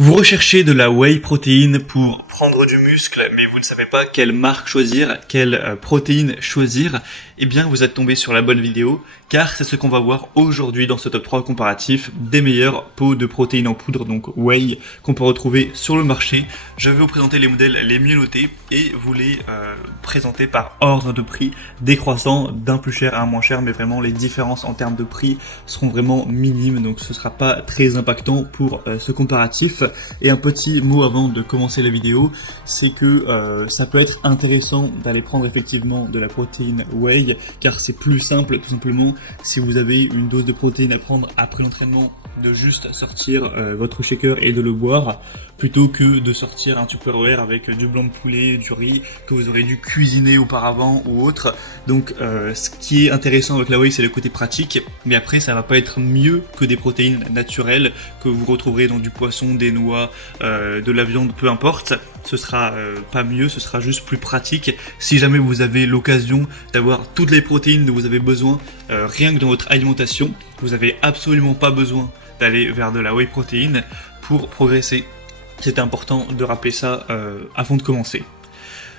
Vous recherchez de la whey protéine pour prendre du muscle, mais vous ne savez pas quelle marque choisir, quelle protéine choisir, eh bien vous êtes tombé sur la bonne vidéo, car c'est ce qu'on va voir aujourd'hui dans ce top 3 comparatif des meilleurs pots de protéines en poudre, donc whey, qu'on peut retrouver sur le marché. Je vais vous présenter les modèles les mieux notés et vous les présenter par ordre de prix, décroissant d'un plus cher à un moins cher, mais vraiment les différences en termes de prix seront vraiment minimes, donc ce sera pas très impactant pour ce comparatif. Et un petit mot avant de commencer la vidéo, c'est que ça peut être intéressant d'aller prendre effectivement de la protéine whey, car c'est plus simple tout simplement si vous avez une dose de protéine à prendre après l'entraînement, de juste sortir votre shaker et de le boire, plutôt que de sortir un Tupperware avec du blanc de poulet, du riz que vous aurez dû cuisiner auparavant ou autre. Donc ce qui est intéressant avec la whey, c'est le côté pratique, mais après ça va pas être mieux que des protéines naturelles que vous retrouverez dans du poisson, des noix, de la viande, peu importe. Ce sera pas mieux, ce sera juste plus pratique. Si jamais vous avez l'occasion d'avoir toutes les protéines dont vous avez besoin rien que dans votre alimentation, vous avez absolument pas besoin d'aller vers de la whey protéine pour progresser. C'est important de rappeler ça avant de commencer.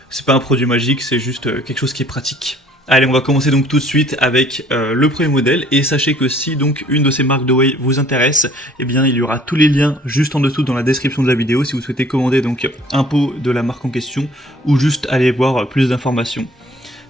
C'est pas un produit magique, c'est juste quelque chose qui est pratique. Allez, on va commencer donc tout de suite avec le premier modèle, et sachez que si donc une de ces marques de whey vous intéresse, eh bien il y aura tous les liens juste en dessous dans la description de la vidéo si vous souhaitez commander donc un pot de la marque en question ou juste aller voir plus d'informations.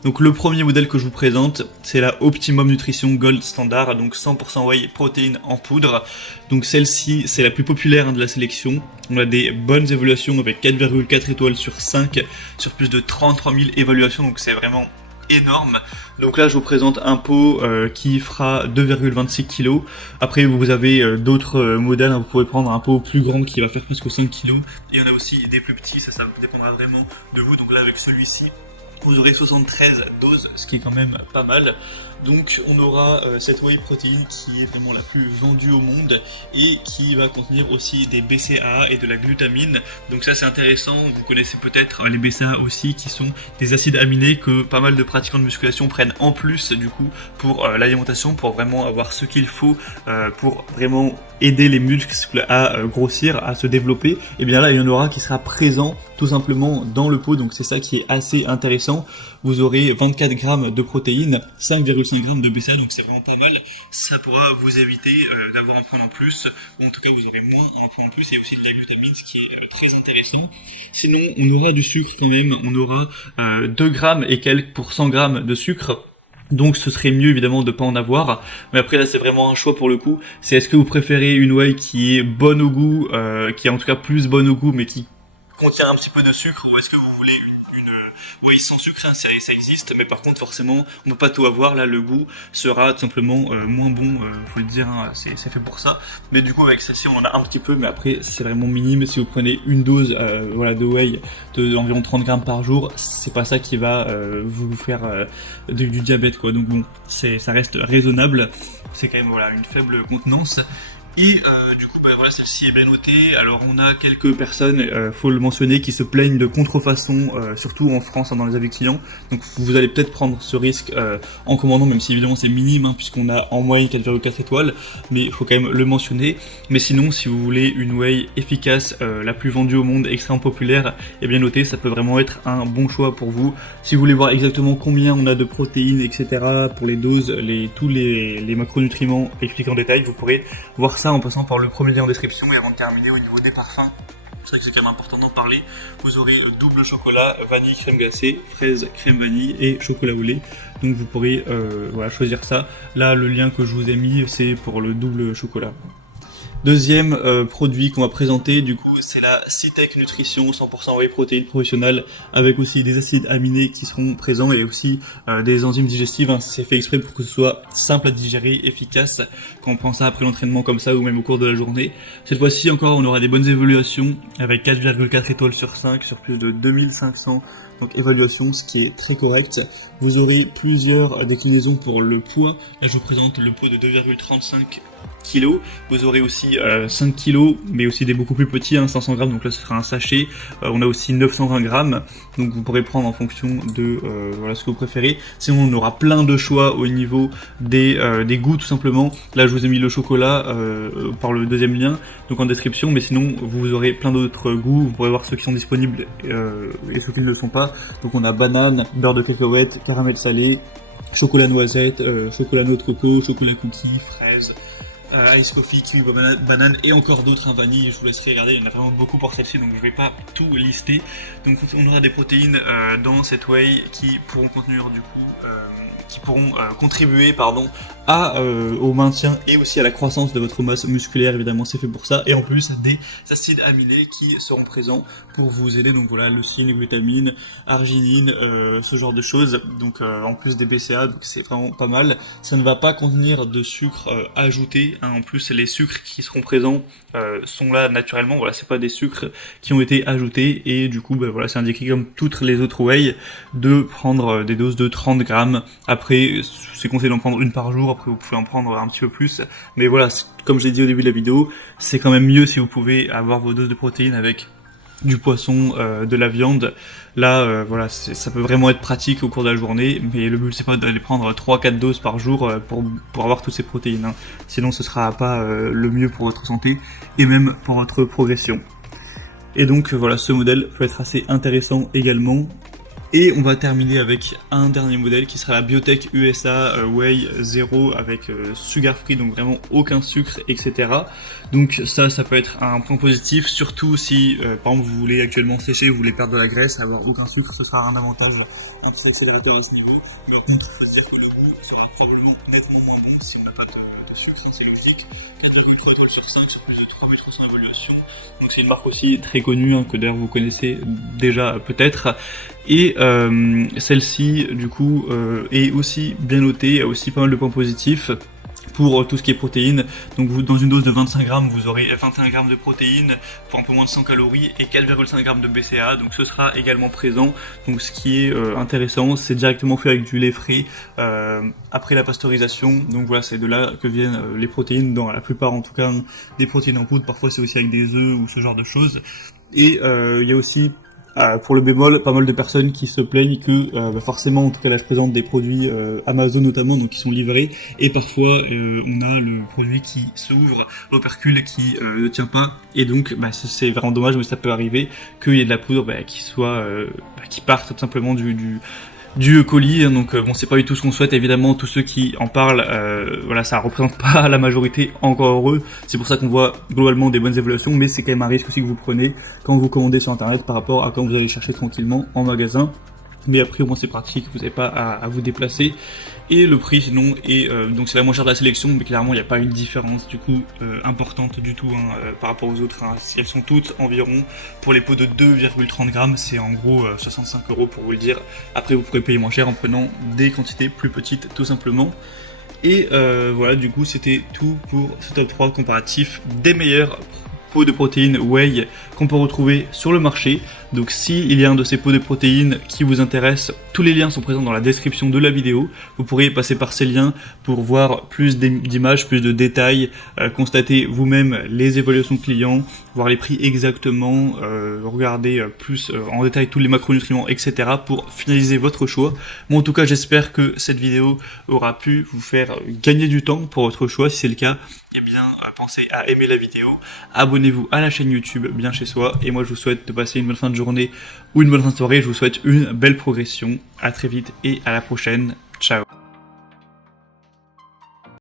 Donc le premier modèle que je vous présente, c'est la Optimum Nutrition Gold Standard, donc 100% whey protéine en poudre. Donc celle-ci, c'est la plus populaire de la sélection. On a des bonnes évaluations avec 4,4 étoiles sur 5, sur plus de 33 000 évaluations, donc c'est vraiment énorme. Donc là je vous présente un pot qui fera 2,26 kg. Après vous avez d'autres modèles, hein. Vous pouvez prendre un pot plus grand qui va faire presque 5 kg. Et il y en a aussi des plus petits, ça dépendra vraiment de vous. Donc là avec celui-ci, vous aurez 73 doses, ce qui est quand même pas mal. Donc on aura cette whey protéine qui est vraiment la plus vendue au monde et qui va contenir aussi des BCAA et de la glutamine. Donc ça c'est intéressant, vous connaissez peut-être les BCAA aussi, qui sont des acides aminés que pas mal de pratiquants de musculation prennent en plus du coup pour l'alimentation, pour vraiment avoir ce qu'il faut pour vraiment aider les muscles à grossir, à se développer. Et bien là il y en aura qui sera présent tout simplement dans le pot, donc c'est ça qui est assez intéressant. Vous aurez 24 grammes de protéines, 5,5 grammes de BCAA, donc c'est vraiment pas mal. Ça pourra vous éviter d'avoir un point en plus, ou en tout cas vous aurez moins un point en plus, et aussi de la glutamine, ce qui est très intéressant. Sinon on aura du sucre quand même, on aura 2 grammes et quelques pour 100 grammes de sucre. Donc ce serait mieux évidemment de pas en avoir, mais après là c'est vraiment un choix pour le coup. C'est est-ce que vous préférez une whey qui est bonne au goût, qui est en tout cas plus bonne au goût, mais qui contient un petit peu de sucre, ou est-ce que vous voulez une whey sans sucre? Ça existe, mais par contre forcément on peut pas tout avoir. Là le goût sera tout simplement moins bon, faut le dire, hein, c'est fait pour ça. Mais du coup avec celle-ci on en a un petit peu, mais après c'est vraiment minime. Si vous prenez une dose voilà, de whey d'environ 30 grammes par jour, c'est pas ça qui va vous faire du diabète quoi. Donc bon, ça reste raisonnable, c'est quand même voilà une faible contenance. Et du coup voilà, celle-ci est bien notée. Alors on a quelques personnes, faut le mentionner, qui se plaignent de contrefaçon, surtout en France, hein, dans les avis clients. Donc vous allez peut-être prendre ce risque en commandant, même si évidemment c'est minime, hein, puisqu'on a en moyenne 4,4 étoiles, mais il faut quand même le mentionner. Mais sinon, si vous voulez une whey efficace, la plus vendue au monde, extrêmement populaire et bien notée, ça peut vraiment être un bon choix pour vous. Si vous voulez voir exactement combien on a de protéines, etc., pour les doses, tous les macronutriments expliqués en détail, vous pourrez voir ça en passant par le premier lien en description. Et avant de terminer, au niveau des parfums, c'est vrai que c'est quand même important d'en parler. Vous aurez double chocolat, vanille, crème glacée, fraise, crème vanille et chocolat au lait. Donc vous pourrez voilà, choisir ça. Là, le lien que je vous ai mis, c'est pour le double chocolat. Deuxième produit qu'on va présenter, du coup, c'est la Cytec Nutrition 100% whey protéine professionnelle, avec aussi des acides aminés qui seront présents et aussi des enzymes digestives, hein. C'est fait exprès pour que ce soit simple à digérer, efficace, quand on prend ça après l'entraînement comme ça ou même au cours de la journée. Cette fois-ci encore, on aura des bonnes évaluations avec 4,4 étoiles sur 5, sur plus de 2500 donc évaluation, ce qui est très correct. Vous aurez plusieurs déclinaisons pour le poids. Là je vous présente le pot de 2,35 kilos. Vous aurez aussi 5 kilos, mais aussi des beaucoup plus petits, 500 grammes, donc là ce sera un sachet. On a aussi 920 grammes, donc vous pourrez prendre en fonction de voilà ce que vous préférez. Sinon on aura plein de choix au niveau des goûts tout simplement. Là je vous ai mis le chocolat par le deuxième lien, donc en description, mais sinon vous aurez plein d'autres goûts. Vous pourrez voir ceux qui sont disponibles et ceux qui ne le sont pas. Donc on a banane, beurre de cacahuète, caramel salé, chocolat noisette, chocolat noix de coco, chocolat cookie, fraise, ice coffee, kiwi, banane et encore d'autres, vanille. Je vous laisserai regarder, il y en a vraiment beaucoup pour celle-ci, donc je vais pas tout lister. Donc on aura des protéines dans cette whey qui pourront contenir du coup contribuer au maintien et aussi à la croissance de votre masse musculaire. Évidemment c'est fait pour ça, et en plus des acides aminés qui seront présents pour vous aider. Donc voilà, leucine, glutamine, arginine, ce genre de choses, donc en plus des BCA, donc c'est vraiment pas mal. Ça ne va pas contenir de sucre ajouté, en plus les sucres qui seront présents sont là naturellement, voilà, c'est pas des sucres qui ont été ajoutés, et du coup voilà, c'est indiqué comme toutes les autres whey de prendre des doses de 30 grammes. Après c'est conseillé d'en prendre une par jour, après vous pouvez en prendre un petit peu plus, mais voilà, comme j'ai dit au début de la vidéo, c'est quand même mieux si vous pouvez avoir vos doses de protéines avec du poisson, de la viande. Là voilà, ça peut vraiment être pratique au cours de la journée, mais le but c'est pas d'aller prendre 3-4 doses par jour pour avoir toutes ces protéines, sinon ce sera pas le mieux pour votre santé et même pour votre progression. Et donc voilà, ce modèle peut être assez intéressant également. Et on va terminer avec un dernier modèle qui sera la Biotech USA Whey 0 avec sugar free, donc vraiment aucun sucre, etc. Donc ça peut être un point positif, surtout si par exemple vous voulez actuellement sécher, vous voulez perdre de la graisse, avoir aucun sucre, ce sera un avantage, un petit accélérateur à ce niveau. Mais par contre, il faut dire que le goût sera probablement nettement moins bon si on n'a pas de sucre cellulosique. 4,3 étoiles sur 5 sur plus de 3300 évaluations. Donc c'est une marque aussi très connue, que d'ailleurs vous connaissez déjà peut-être. Et celle-ci du coup est aussi bien notée, a aussi pas mal de points positifs pour tout ce qui est protéines. Donc vous, dans une dose de 25 grammes, vous aurez 21 grammes de protéines pour un peu moins de 100 calories et 4,5 grammes de BCA, donc ce sera également présent. Donc ce qui est intéressant, c'est directement fait avec du lait frais après la pasteurisation. Donc voilà, c'est de là que viennent les protéines, dans la plupart en tout cas, des protéines en poudre. Parfois c'est aussi avec des œufs ou ce genre de choses. Et il y a aussi pour le bémol, pas mal de personnes qui se plaignent que forcément, en tout cas là je présente des produits Amazon notamment, donc qui sont livrés, et parfois on a le produit qui s'ouvre, l'opercule qui ne tient pas, et donc c'est vraiment dommage, mais ça peut arriver qu'il y ait de la poudre qui parte tout simplement du colis. Donc bon, c'est pas du tout ce qu'on souhaite, évidemment. Tous ceux qui en parlent, voilà, ça représente pas la majorité, encore heureux. C'est pour ça qu'on voit globalement des bonnes évaluations, mais c'est quand même un risque aussi que vous prenez quand vous commandez sur internet par rapport à quand vous allez chercher tranquillement en magasin. Mais après au moins c'est pratique, vous n'avez pas à vous déplacer. Et le prix sinon est donc c'est la moins chère de la sélection, mais clairement il n'y a pas une différence du coup importante du tout par rapport aux autres. Elles sont toutes environ, pour les pots de 2,30 grammes, c'est en gros 65 € pour vous le dire. Après vous pourrez payer moins cher en prenant des quantités plus petites tout simplement. Et voilà, du coup c'était tout pour ce top 3 comparatif des meilleurs pots de protéines whey qu'on peut retrouver sur le marché. Donc s'il y a un de ces pots de protéines qui vous intéresse, tous les liens sont présents dans la description de la vidéo. Vous pourrez passer par ces liens pour voir plus d'images, plus de détails, constater vous-même les évaluations clients, voir les prix exactement, regarder plus en détail tous les macronutriments, etc. pour finaliser votre choix. Moi en tout cas j'espère que cette vidéo aura pu vous faire gagner du temps pour votre choix. Si c'est le cas, eh bien pensez à aimer la vidéo, abonnez-vous à la chaîne YouTube Bien Chez Soi, et moi je vous souhaite de passer une bonne fin de journée ou une bonne fin de soirée. Je vous souhaite une belle progression. À très vite et à la prochaine. Ciao.